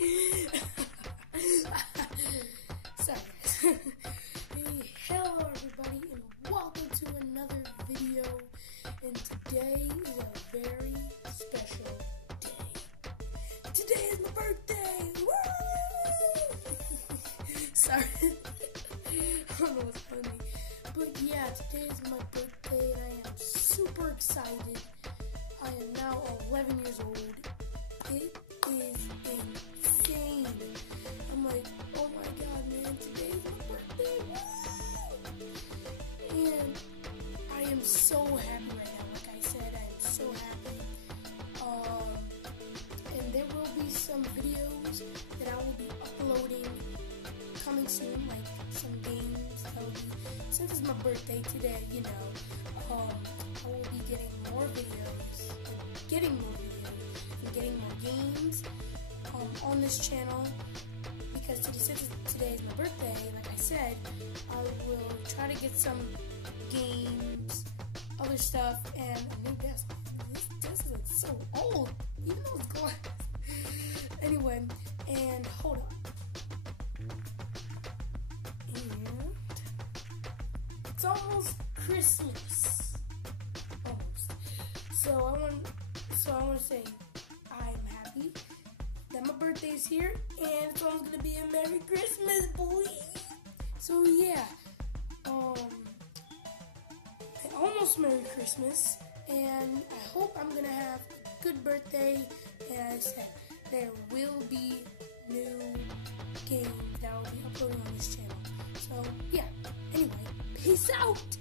Sorry guys. Hello everybody and welcome to another video, and today is a very special day. Today is my birthday! Woo! Sorry. I don't know what's funny. But yeah, today is my birthday and I am super excited. I am now 11 years old. It is insane. I'm like, oh my god, man, today is my birthday. Woo! And I am so happy right now. Like I said, I am so happy. And there will be some videos that I will be uploading coming soon, like some games that will be, since it's my birthday today, you know, I will be getting more videos, and getting more games on this channel, because since today is my birthday, like I said, I will try to get some games, other stuff, and a new desk. This desk is so old, even though it's glass. Anyway, and hold on. And it's almost Christmas. Almost. So I want to say I'm happy that my birthday is here, and it's almost gonna be a Merry Christmas, boy. So yeah, almost Merry Christmas, and I hope I'm gonna have a good birthday. And as I said, there will be new games that I'll be uploading on this channel. So yeah, anyway, peace out.